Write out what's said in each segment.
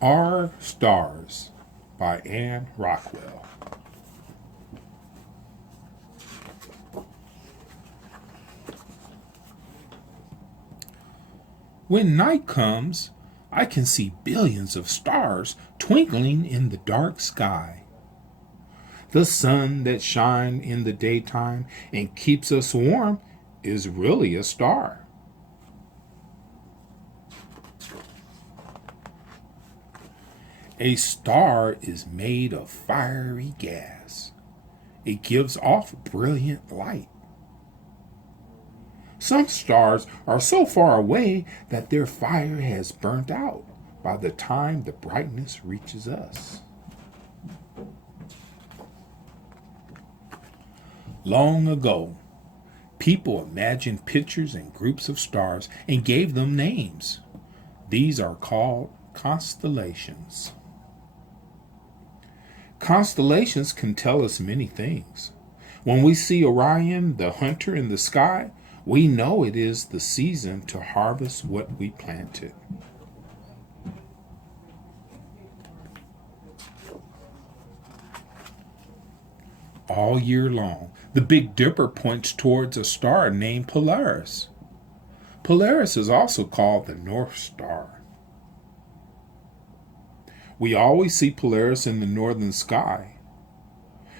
Our Stars by Anne Rockwell. When night comes, I can see billions of stars twinkling in the dark sky. The sun that shines in the daytime and keeps us warm is really a star. A star is made of fiery gas. It gives off brilliant light. Some stars are so far away that their fire has burnt out by the time the brightness reaches us. Long ago, people imagined pictures and groups of stars and gave them names. These are called constellations. Constellations can tell us many things. When we see Orion, the hunter in the sky, we know it is the season to harvest what we planted. All year long, the Big Dipper points towards a star named Polaris. Polaris is also called the North Star. We always see Polaris in the northern sky.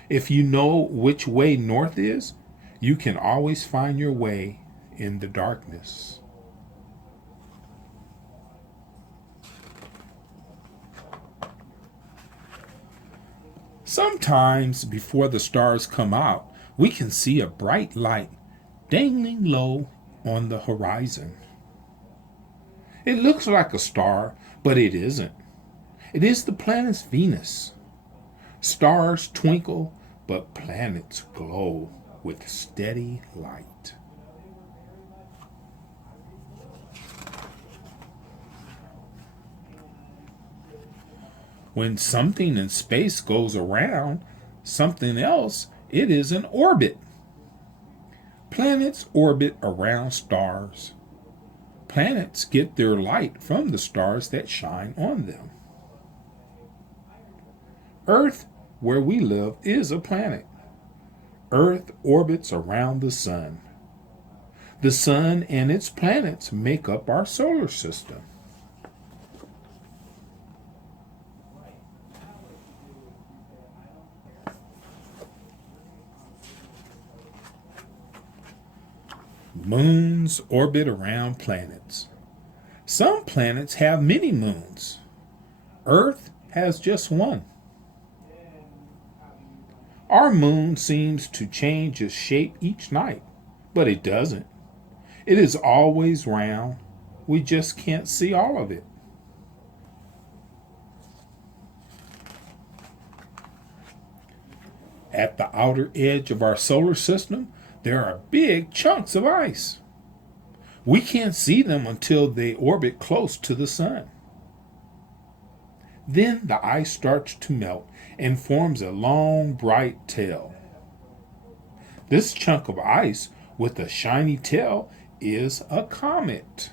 If you know which way north is, you can always find your way in the darkness. Sometimes, before the stars come out, we can see a bright light dangling low on the horizon. It looks like a star, but it isn't. It is the planet Venus. Stars twinkle, but planets glow with steady light. When something in space goes around something else, it is an orbit. Planets orbit around stars. Planets get their light from the stars that shine on them. Earth, where we live, is a planet. Earth orbits around the sun. The sun and its planets make up our solar system. Moons orbit around planets. Some planets have many moons. Earth has just one. Our moon seems to change its shape each night, but it doesn't. It is always round. We just can't see all of it. At the outer edge of our solar system, there are big chunks of ice. We can't see them until they orbit close to the sun. Then the ice starts to melt and forms a long, bright tail. This chunk of ice with a shiny tail is a comet.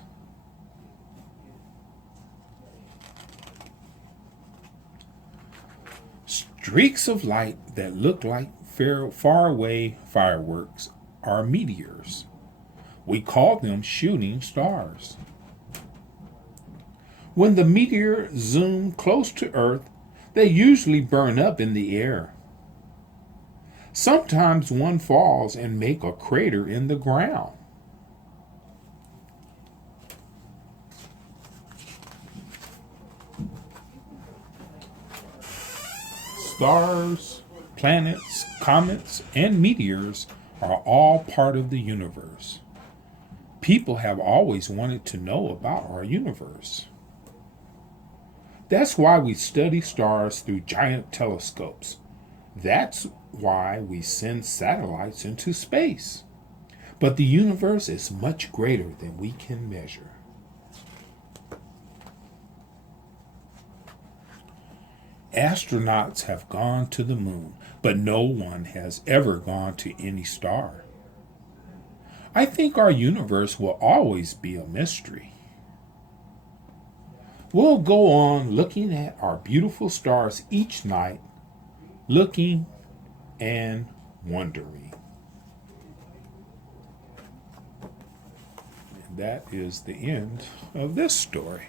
Streaks of light that look like faraway fireworks are meteors. We call them shooting stars. When the meteor zoom close to Earth, they usually burn up in the air. Sometimes one falls and make a crater in the ground. Stars, planets, comets, and meteors are all part of the universe. People have always wanted to know about our universe. That's why we study stars through giant telescopes. That's why we send satellites into space. But the universe is much greater than we can measure. Astronauts have gone to the moon, but no one has ever gone to any star. I think our universe will always be a mystery. We'll go on looking at our beautiful stars each night, looking and wondering. And that is the end of this story.